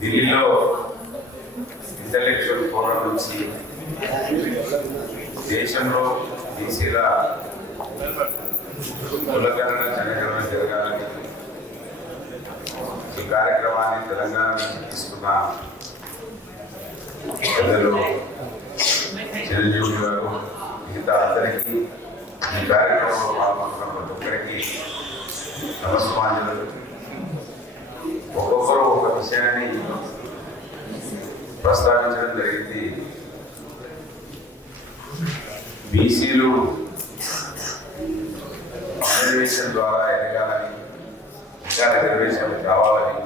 ఢిల్లీలో intellectual forum నుంచి దేశంలో బీసీలా కులగణన జనగణన జరగాలని ఈ కార్యక్రమాన్ని తెలంగాణ నుంచి తీసుకున్న ప్రజలు చిరంజీవి గారు మిగతా అందరికీ ఈ కార్యక్రమంలో పాల్గొంటున్న ప్రతి ఒక్కరికి నమస్కారం ఒక్కొక్కరు విషయాన్ని ప్రస్తావించడం జరిగింది. బీసీలు రిజర్వేషన్ ద్వారా ఎదగాలని ఇంకా రిజర్వేషన్ రావాలని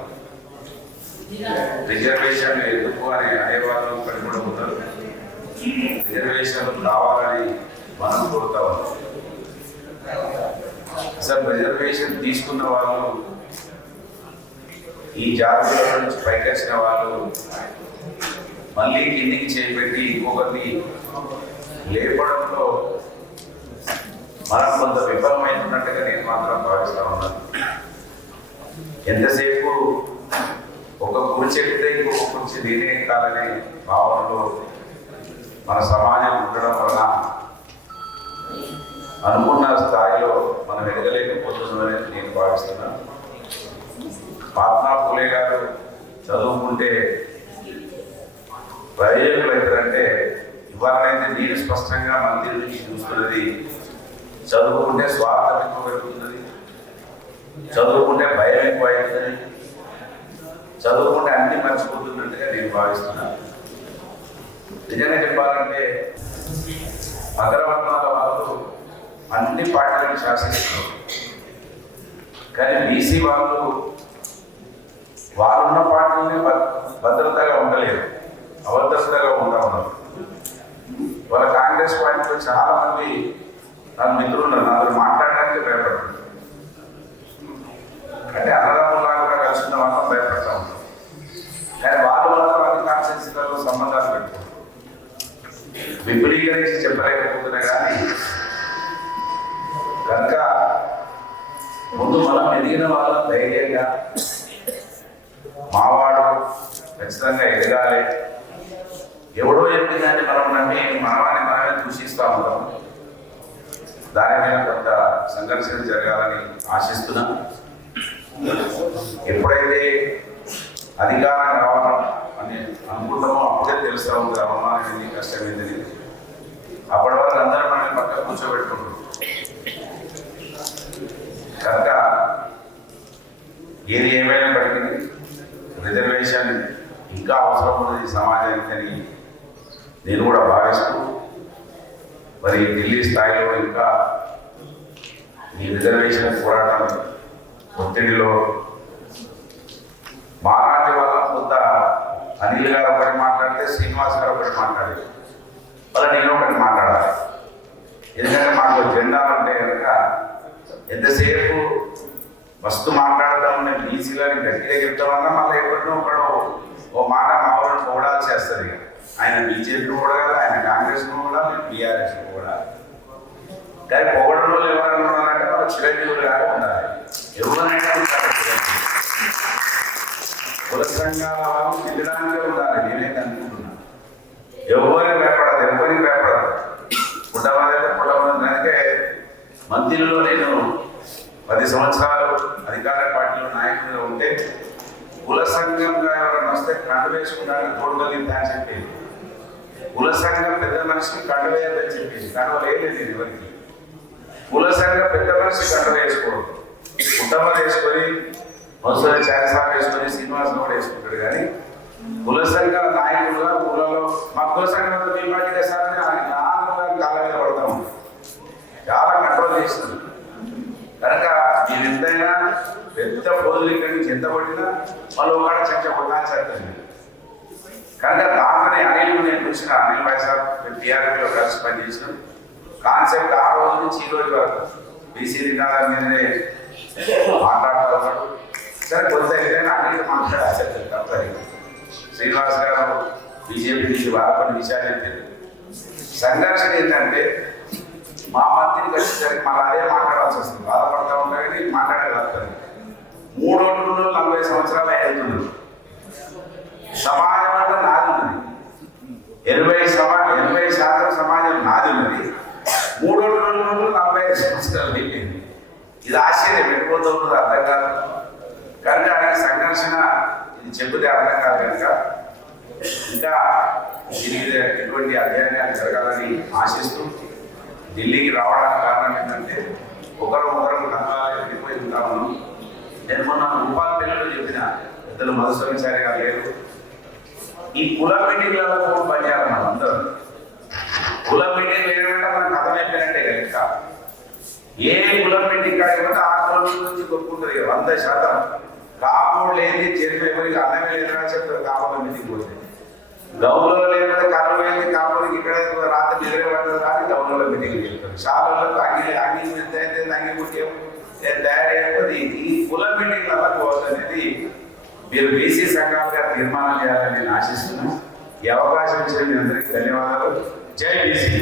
రిజర్వేషన్ ఎందుకు అని అనేవాళ్ళు ఇక్కడ కూడా ఉన్నారు. రిజర్వేషన్ రావాలని మనం కోరుతా ఉన్నాం అసలు రిజర్వేషన్ తీసుకున్న వాళ్ళు ఈ జాబితాల నుంచి పైకి వచ్చిన వాళ్ళు మళ్ళీ కిందికి చేపెట్టి ఇంకొకరిని లేపడంలో మనం కొంత విఫలమైనట్టుగా నేను మాత్రం భావిస్తా ఉన్నాను. ఎంతసేపు ఒక కుర్చీ ఎక్కితే ఇంకొక కుర్చీ నేనే ఎక్కాలనే భావనలో మన సమాజం ఉండడం వలన అనుకున్న స్థాయిలో మనం ఎదగలేకపోతున్నామని నేను భావిస్తున్నాను. మహాత్మా పూలే గారు చదువుకుంటే ప్రయోజకులు అవుతారంటే ఇవాళైతే నేను స్పష్టంగా మందిరం నుంచి చూస్తున్నది. చదువుకుంటే స్వార్థం ఎక్కువ పెరుగుతున్నది. చదువుకుంటే భయం ఎక్కువ అవుతుంది చదువుకుంటే అన్ని మర్చిపోతున్నట్టుగా నేను భావిస్తున్నాను. నిజంగా చెప్పాలంటే అగ్రవర్ణాల వాళ్ళు అన్ని పార్టీలను శాసిస్తున్నారు కానీ బీసీ వాళ్ళు వారున్న పార్టీలనే భద్రతగా ఉండలేరు అభద్రతగా ఉంటా ఉన్నారు వాళ్ళ కాంగ్రెస్ పార్టీలో చాలా మంది నా మిత్రులు ఉన్నారు నాతో మాట్లాడడానికి భయపడుతున్నారు అంటే అన్నదమ్ములాగా కూడా కలిసిన మాత్రం భయపడతా ఉంటారు. కానీ వాళ్ళు మాత్రం అన్ని కాన్స్టిట్యూన్సీలలో సంబంధాలు పెట్టుకుంటారు విపులీకరించి చెప్పలేకపోతున్నా కానీ కనుక ముందు మనం ఎదిగిన వాళ్ళ ధైర్యంగా మావాడు ఖచ్చితంగా ఎదగాలి. ఎవడో చెప్పిందని మనం నమ్మి మనవాన్ని మనమే దూషిస్తూ ఉంటాం. దాని మీద కొంత సంఘర్షణ జరగాలని ఆశిస్తున్నాం. ఎప్పుడైతే అధికారం రావడం అని అనుకుంటామో అప్పుడే తెలుస్తూ ఉంది అవమానం ఏంది కష్టం ఏందని అప్పటి వరకు అందరూ మనల్ని పక్కన కూర్చోబెట్టుకుంటారు కనుక ఏది ఏమైనప్పటికీ రిజర్వేషన్ ఇంకా అవసరం ఉన్నది సమాజానికి అని నేను కూడా భావిస్తూ మరి ఢిల్లీ స్థాయిలో ఇంకా ఈ రిజర్వేషన్ పోరాటం ఒత్తిడిలో మారాటి వల్ల కొంత అనిల్ గారు ఒకటి మాట్లాడితే శ్రీనివాస్ గారు ఒకటి మాట్లాడారు. మళ్ళీ నేను ఒకటి మాట్లాడాలి. ఎందుకంటే మాకు జెండాలు ఉంటాయి కనుక ఎంతసేపు ఫస్ట్ మాట్లాడదాం నేను బీసీలని గట్టిగా చెప్తామన్నా మళ్ళీ ఎక్కడో ఒకడో ఓ మాట మా వాళ్ళు పొగడాల్సి వస్తుంది ఇక. ఆయన బీజేపీ కూడా ఆయన కాంగ్రెస్ కూడా బీఆర్ఎస్ కూడా కానీ పోవడం వాళ్ళు ఎవరైనా ఉన్నారంటే వాళ్ళు చిరంజీవులు లాగా ఉండాలి ఎవరైనా ఉంటారు కుల సంఘాల వాళ్ళు ఉండాలి నేనైతే అనుకుంటున్నాను ఎవరికి భయపడదు ఎవరికి భయపడదు. పుట్టవారైతే పుట్టవద్దు అంటే మంత్రిలో నేను పది సంవత్సరాలు అధికార పార్టీలో నాయకులుగా ఉంటే కుల సంఘంగా ఎవరైనా వస్తే కండు వేసుకున్నారని తోడుగలిగిందా అని చెప్పేది. కుల సంఘం పెద్ద మనిషికి కండు వేయాలని చెప్పేది. కండు వేయలేదు ఇది ఎవరికి? కుల సంఘం పెద్ద మనిషి కండు వేసుకోవద్దు. కుటుంబం వేసుకొని అవసరం చాలాసార్లు వేసుకొని శ్రీనివాసం కూడా వేసుకుంటాడు. కానీ కుల సంఘ నాయకులుగా ఊళ్ళలో మా కుల సంఘంలో మీ పార్టీ సార్ కనుక ఎంతైనా పెద్ద పోజులు ఇక్కడి నుంచి ఎంత పట్టినా వాళ్ళు ఒకడ చర్చ కొట్టాల్సి వస్తుంది కనుక దాంట్లోనే అనిల్ నేను చూసిన అనిల్ భాయ్ సార్ టీఆర్పీలో కలిసి పనిచేసిన. కాన్సెప్ట్ ఆ రోజు నుంచి ఈ రోజు వరకు. బీసీ రికార్డు మీదనే మాట్లాడుతూ ఉన్నాడు సరే కొంత ఏదైనా అనిల్ మాట్లాడాల్సి తప్పని శ్రీనివాస్ గారు బీజేపీ నుంచి బాగా కొన్ని విషయాలు చెప్పారు సంఘర్షణ ఏంటంటే మా మధ్యని కలిసేసరికి మళ్ళీ అదే మాట్లాడాల్సి వస్తుంది. బాధపడతా ఉంటారని మాట్లాడగలుగుతారు మూడు రోజులు నలభై సంవత్సరాలు అవుతున్నారు సమాజం అంటే నాది ఉన్నది. ఎనభై సమాజం ఎనభై శాతం సమాజం నాది ఉన్నది. మూడు రోజులు నలభై ఐదు సంవత్సరాలు అయిపోయింది. ఇది ఆశ్చర్యం. వెళ్ళిపోతూ ఉంటుంది అర్థం కాదు. కనుక సంఘర్షణ ఇది చెబితే అర్థం కాదు కనుక. ఇంకా దీని మీద ఎటువంటి అధ్యయనాలు జరగాలని ఆశిస్తూ ఢిల్లీకి రావడానికి కారణం ఏంటంటే ఒకరు ఒకరు రంగాలు వెళ్ళిపోయి ఉంటాము నేను మొన్న రూపాల పిల్లలు చెప్పిన పెద్దలు మధుసవిచారి గారు లేరు. ఈ కుల మీటింగ్లలో కూడా పనిచేయాలి మనం అందరం. కుల మీటింగ్ లేదంటే మన కథ అయిపోయినట్టే కనుక ఏ కుల మీటింగ్ కాకపోతే ఆ కులం నుంచి కొట్టుకుంటారు ఇక వంద శాతం. కాపుడు లేని చేరిపోయి ఎవరికి అన్నమే లేదని చెప్తారు కాపుల మీటింగ్ పోతే. గౌరవ లేకపోతే కళ్ళు లేని కాపులకి ఇక్కడ రాత్రి నిద్ర పడుతుంది కానీ గౌరవ మీటింగ్ చెప్తారు షాపులకు అంగి అంగి ఎంత అయితే అంగి తయారైపోతే ఈ కుల మీటింగ్ల అలా పోవద్దనేది మీరు బీసీ సంఘాలుగా తీర్మానం చేయాలని నేను ఆశిస్తున్నాను. ఈ అవకాశం ఇచ్చిన మీ అందరికీ ధన్యవాదాలు. జై బీసీ.